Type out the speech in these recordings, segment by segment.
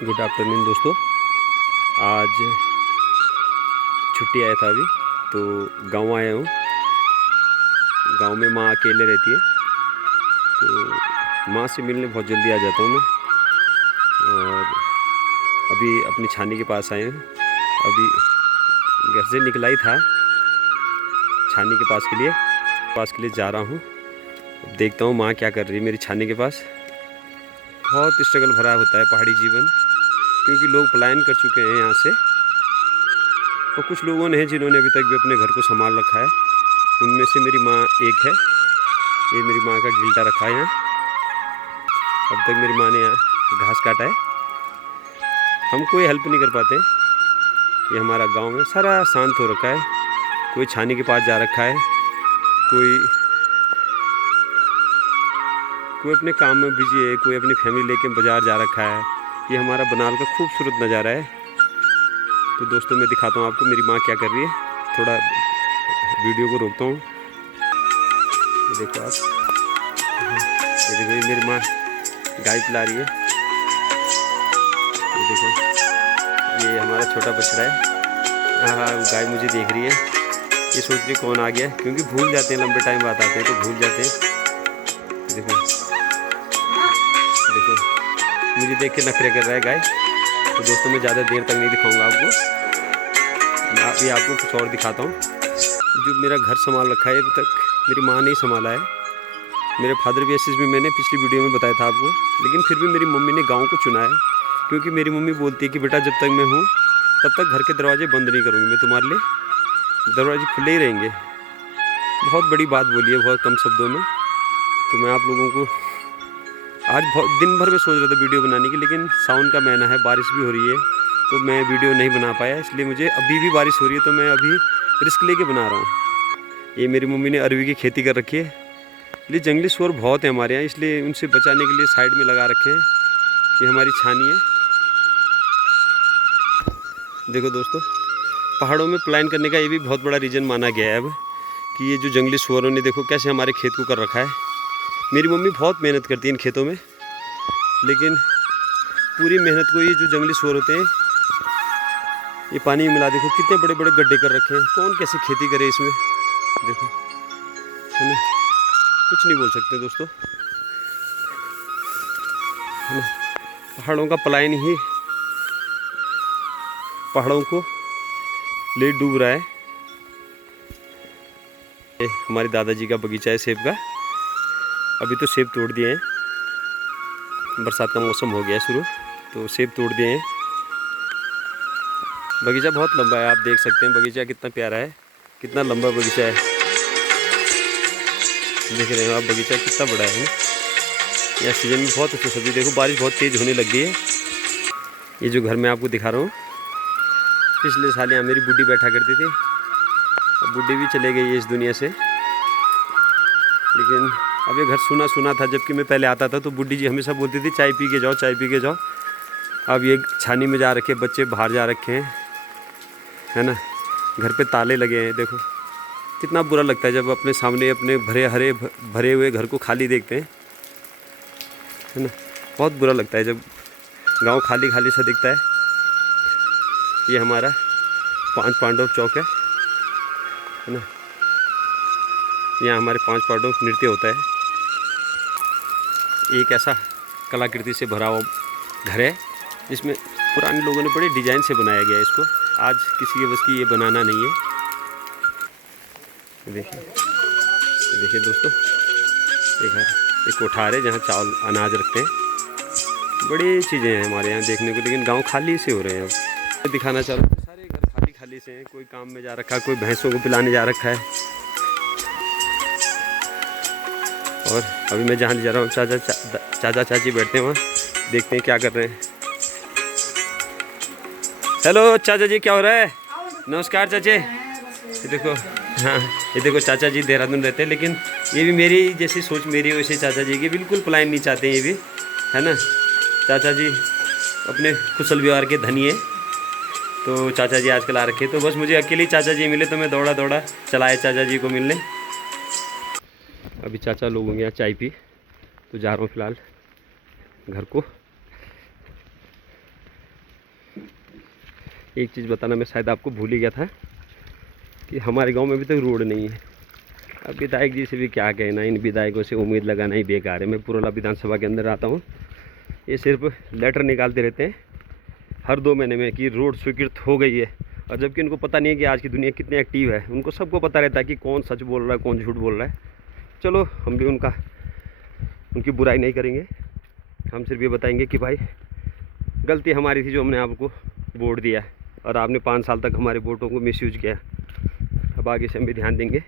Good afternoon दोस्तों। आज छुट्टी आया था अभी, तो गांव आया हूँ। गांव में माँ अकेले रहती है, तो माँ से मिलने बहुत जल्दी आ जाता हूँ मैं। और अभी अपनी छानी के पास आए हैं। अभी घर से निकला ही था छानी के पास के लिए जा रहा हूँ। अब देखता हूँ माँ क्या कर रही है मेरी छानी के पास। बहुत स्ट्रगल भरा होता है पहाड़ी जीवन, क्योंकि लोग पलायन कर चुके हैं यहाँ से, और कुछ लोगों ने हैं जिन्होंने अभी तक भी अपने घर को संभाल रखा है। उनमें से मेरी माँ एक है। ये मेरी माँ का गिल्टा रखा है यहाँ। अब तक मेरी माँ ने यहाँ घास काटा है। हम कोई हेल्प नहीं कर पाते। ये हमारा गांव में सारा शांत हो रखा है। कोई छानी के पास जा रखा है, कोई अपने काम में बिजी है, कोई अपनी फैमिली लेके बाज़ार जा रखा है। ये हमारा बनाल का खूबसूरत नज़ारा है। तो दोस्तों मैं दिखाता हूँ आपको मेरी माँ क्या कर रही है। थोड़ा वीडियो को रोकता हूँ। ये देखो आप, ये देखो ये मेरी माँ गाय पिला रही है। ये देखो, ये हमारा छोटा बछड़ा है। हाँ, वो गाय मुझे देख रही है। ये सोच रही कौन आ गया, क्योंकि भूल जाते हैं, लंबे टाइम बाद आते हैं तो भूल जाते हैं। देखो देखो, मुझे देख के नखरे कर रहा है गाय। तो दोस्तों मैं ज़्यादा देर तक नहीं दिखाऊंगा आपको। मैं अभी आपको कुछ और दिखाता हूँ। जो मेरा घर संभाल रखा है अभी तक मेरी माँ ने ही संभाला है। मेरे फादर भी एसएसबी, मैंने पिछली वीडियो में बताया था आपको। लेकिन फिर भी मेरी मम्मी ने गांव को चुना है, क्योंकि मेरी मम्मी बोलती है कि बेटा जब तक मैं हूँ तब तक घर के दरवाजे बंद नहीं करूँगी मैं, तुम्हारे लिए दरवाजे खुले ही रहेंगे। बहुत बड़ी बात बोली है, बहुत कम शब्दों में। तो मैं आप लोगों को आज बहुत दिन भर में सोच रहा था वीडियो बनाने की, लेकिन सावन का महीना है, बारिश भी हो रही है, तो मैं वीडियो नहीं बना पाया। इसलिए मुझे अभी भी बारिश हो रही है, तो मैं अभी रिस्क लेके बना रहा हूँ। ये मेरी मम्मी ने अरवी की खेती कर रखी है। इसलिए जंगली सूअर बहुत है हमारे यहाँ, इसलिए उनसे बचाने के लिए साइड में लगा रखे हैं। ये हमारी छानी है। देखो दोस्तों, पहाड़ों में पलायन करने का ये भी बहुत बड़ा रीज़न माना गया है अब, कि ये जो जंगली सूअरों ने देखो कैसे हमारे खेत को कर रखा है। मेरी मम्मी बहुत मेहनत करती है इन खेतों में, लेकिन पूरी मेहनत को ये जो जंगली सूअर होते हैं ये पानी में मिला। देखो कितने बड़े बड़े गड्ढे कर रखे हैं। कौन कैसे खेती करे इसमें, देखो, है ना। कुछ नहीं बोल सकते दोस्तों, है ना। पहाड़ों का पलायन ही पहाड़ों को ले डूब रहा है। ये हमारे दादाजी का बगीचा है सेब का। अभी तो सेब तोड़ दिए हैं, बरसात का मौसम हो गया है शुरू, तो सेब तोड़ दिए हैं। बगीचा बहुत लंबा है, आप देख सकते हैं बगीचा कितना प्यारा है, कितना लंबा बगीचा है। देख रहे हो आप बगीचा कितना बड़ा है। यहाँ सीजन में बहुत अच्छी सब्जी। देखो बारिश बहुत तेज़ होने लग गई है। ये जो घर मैं आपको दिखा रहा हूँ, पिछले साल यहाँ मेरी बुढ़ी बैठा करती थी। अब बुढ़ी भी चले गई है इस दुनिया से, लेकिन अब ये घर सुना सुना था। जबकि मैं पहले आता था तो बुढ़ी जी हमेशा बोलती थी चाय पी के जाओ, चाय पी के जाओ। अब ये छानी में जा रखे, बच्चे बाहर जा रखे हैं, है ना। घर पे ताले लगे हैं। देखो कितना बुरा लगता है जब अपने सामने अपने भरे हुए घर को खाली देखते हैं, है ना। बहुत बुरा लगता है जब गांव खाली खाली सा दिखता है। ये हमारा 5 पांडव चौक है ना। यहाँ हमारे 5 पांडव नृत्य होता है। एक ऐसा कलाकृति से भरा हुआ घर है जिसमें पुराने लोगों ने बड़े डिजाइन से बनाया गया है इसको। आज किसी के बस की ये बनाना नहीं है। देखिए दोस्तों, एक कोठार है जहाँ चावल अनाज रखते हैं। बड़ी चीज़ें हैं हमारे यहाँ देखने को, लेकिन गांव खाली से हो रहे हैं। अब दिखाना चाह रहा हूँ, सारे घर खाली खाली से हैं। कोई काम में जा रखा है, कोई भैंसों को पिलाने जा रखा है। और अभी मैं जहाँ जा रहा हूँ, चाचा चाची बैठते हैं वहाँ, देखते हैं क्या कर रहे हैं। हेलो चाचा जी, क्या हो रहा है? नमस्कार चाचे। ये देखो, हाँ ये देखो चाचा जी देहरादून रहते हैं, लेकिन ये भी मेरी जैसी सोच मेरी वैसे चाचा जी की, बिल्कुल पलायन नहीं चाहते ये भी, है ना। चाचा जी अपने कुशल व्यवहार के धनी है, तो चाचा जी आजकल आ रखे। तो बस मुझे अकेले चाचा जी मिले तो मैं दौड़ा दौड़ा चलाए चाचा जी को मिलने। अभी चाचा लोगों के यहाँ चाय पी, तो जा रहा हूँ फ़िलहाल घर को। एक चीज़ बताना मैं शायद आपको भूल ही गया था कि हमारे गांव में अभी तक रोड नहीं है। अब विधायक जी से भी क्या कहना, इन विधायकों से उम्मीद लगाना ही बेकार है। मैं पुरोला विधानसभा के अंदर आता हूँ, ये सिर्फ लेटर निकालते रहते हैं हर 2 महीने में कि रोड स्वीकृत हो गई है, और जबकि उनको पता नहीं है कि आज की दुनिया कितनी एक्टिव है। उनको सबको पता रहता है कि कौन सच बोल रहा है, कौन झूठ बोल रहा है। चलो हम भी उनकी बुराई नहीं करेंगे, हम सिर्फ ये बताएंगे कि भाई गलती हमारी थी जो हमने आपको वोट दिया और आपने 5 साल तक हमारे वोटों को मिसयूज किया। अब आगे से हम भी ध्यान देंगे।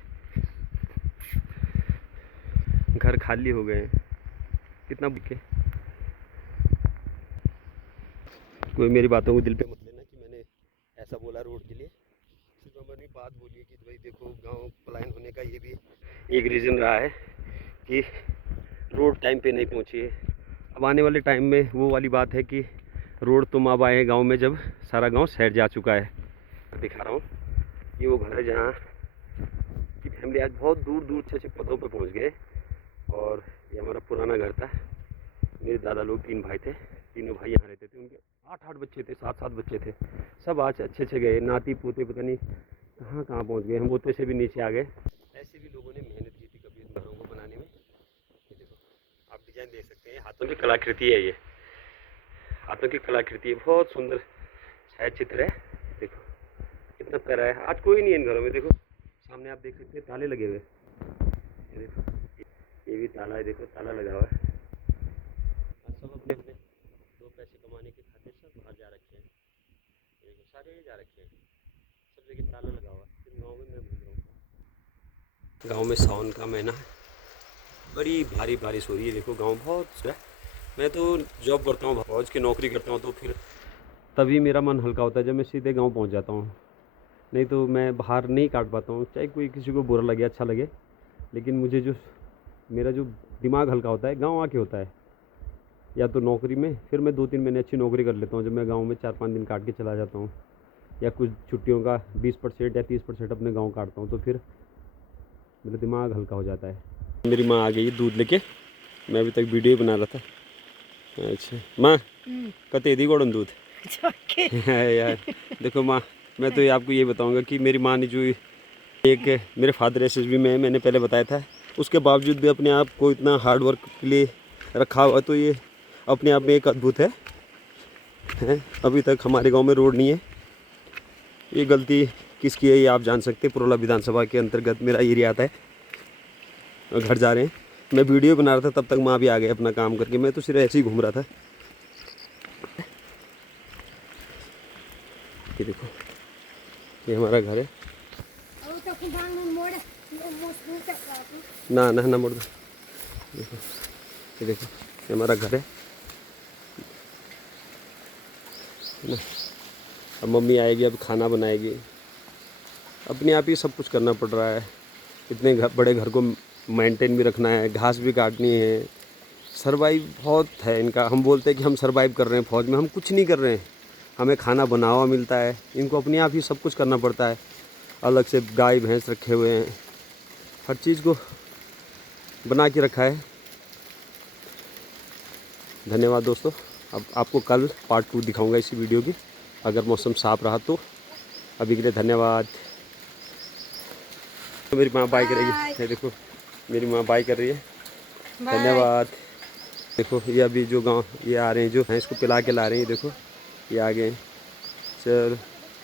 घर खाली हो गए हैं, कितना बिके। कोई मेरी बातों को दिल पे मत लेना कि मैंने ऐसा बोला रोड के लिए, सिर्फ हमारी बात बोलिए कि भाई देखो गांव पलायन होने का ये भी एक रीज़न रहा है कि रोड टाइम पे नहीं पहुंची है। अब आने वाले टाइम में वो वाली बात है कि रोड तुम अब आए हैं गाँव में जब सारा गाँव शहर जा चुका है। दिखा रहा हूँ, ये वो घर है जहाँ की फैमिली आज बहुत दूर दूर अच्छे पदों पर पहुँच गए। और ये हमारा पुराना घर था। मेरे दादा लोग 3 भाई थे, तीनों भाई यहाँ रहते थे। उनके 8-8 बच्चे थे, 7-7 बच्चे थे। सब आज अच्छे गए, नाती पोते पता नहीं कहाँ पहुँच गए। हम बोते से भी नीचे आ गए। ऐसे भी लोगों ने मेहनत की थी कभी इन घरों को बनाने में। ये देखो, आप डिजाइन देख सकते हैं, हाथों की कलाकृति है। ये हाथों की कलाकृति है, बहुत सुंदर छाया चित्र है। देखो कितना प्यारा है। आज कोई नहीं है इन घरों में। देखो सामने आप देख सकते हैं ताले लगे हुए। ये देखो, ये भी ताला है, देखो ताला लगा हुआ है। सब अपने 2 पैसे कमाने के खातिर सब बाहर जा रखे हैं। देखो सारे जा रखे हैं, सब जगह ताला लगा हुआ है। गाँव में मैं घूम रहा हूँ, गाँव में सावन का महीना है, बड़ी भारी बारिश हो रही है। देखो गाँव बहुत है। मैं तो जॉब करता हूँ, फौज की नौकरी करता हूँ, तो फिर तभी मेरा मन हल्का होता है जब मैं सीधे गाँव पहुँच जाता हूँ। नहीं तो मैं बाहर नहीं काट पाता हूँ, चाहे कोई किसी को बुरा लगे अच्छा लगे। लेकिन मुझे जो मेरा जो दिमाग हल्का होता है गांव आके होता है, या तो नौकरी में। फिर मैं 2-3 महीने अच्छी नौकरी कर लेता हूँ जब मैं गांव में 4-5 दिन काट के चला जाता हूँ, या कुछ छुट्टियों का 20% या 30% अपने गांव काटता हूँ, तो फिर मेरा दिमाग हल्का हो जाता है। मेरी माँ आ गई दूध लेके, मैं अभी तक वीडियो बना रहा था। अच्छा माँ, कते दी गोड़न दूध यार। देखो माँ, मैं तो आपको ये बताऊँगा कि मेरी माँ ने जो एक मेरे फादर SSB में मैंने पहले बताया था, उसके बावजूद भी अपने आप को इतना हार्ड वर्क के लिए रखा हुआ, तो ये अपने आप में एक अद्भुत है। अभी तक हमारे गांव में रोड नहीं है। ये गलती किसकी है ये आप जान सकते हैं। पुरोला विधानसभा के अंतर्गत मेरा एरिया आता है। घर जा रहे हैं, मैं वीडियो बना रहा था, तब तक माँ भी आ गए अपना काम करके। मैं तो सिर्फ ऐसे ही घूम रहा था। ये देखो, ये हमारा घर है। ना मोड़ दो। देखो ये देखो, ये हमारा घर है ना। अब मम्मी आएगी, अब खाना बनाएगी। अपने आप ही सब कुछ करना पड़ रहा है। इतने बड़े घर को मेंटेन भी रखना है, घास भी काटनी है। सर्वाइव बहुत है इनका। हम बोलते हैं कि हम सर्वाइव कर रहे हैं फौज में, हम कुछ नहीं कर रहे हैं। हमें खाना बना हुआ मिलता है, इनको अपने आप ही सब कुछ करना पड़ता है। अलग से गाय भैंस रखे हुए हैं, हर चीज़ को बना के रखा है। धन्यवाद दोस्तों। अब आपको कल पार्ट 2 दिखाऊंगा इसी वीडियो की, अगर मौसम साफ रहा तो। अभी के लिए धन्यवाद। मेरी माँ बाय करेगी, देखो मेरी माँ बाय कर रही है। धन्यवाद। देखो ये अभी जो गांव ये आ रहे हैं, जो हैं इसको पिला के ला रहे हैं। देखो ये आ गए। चल।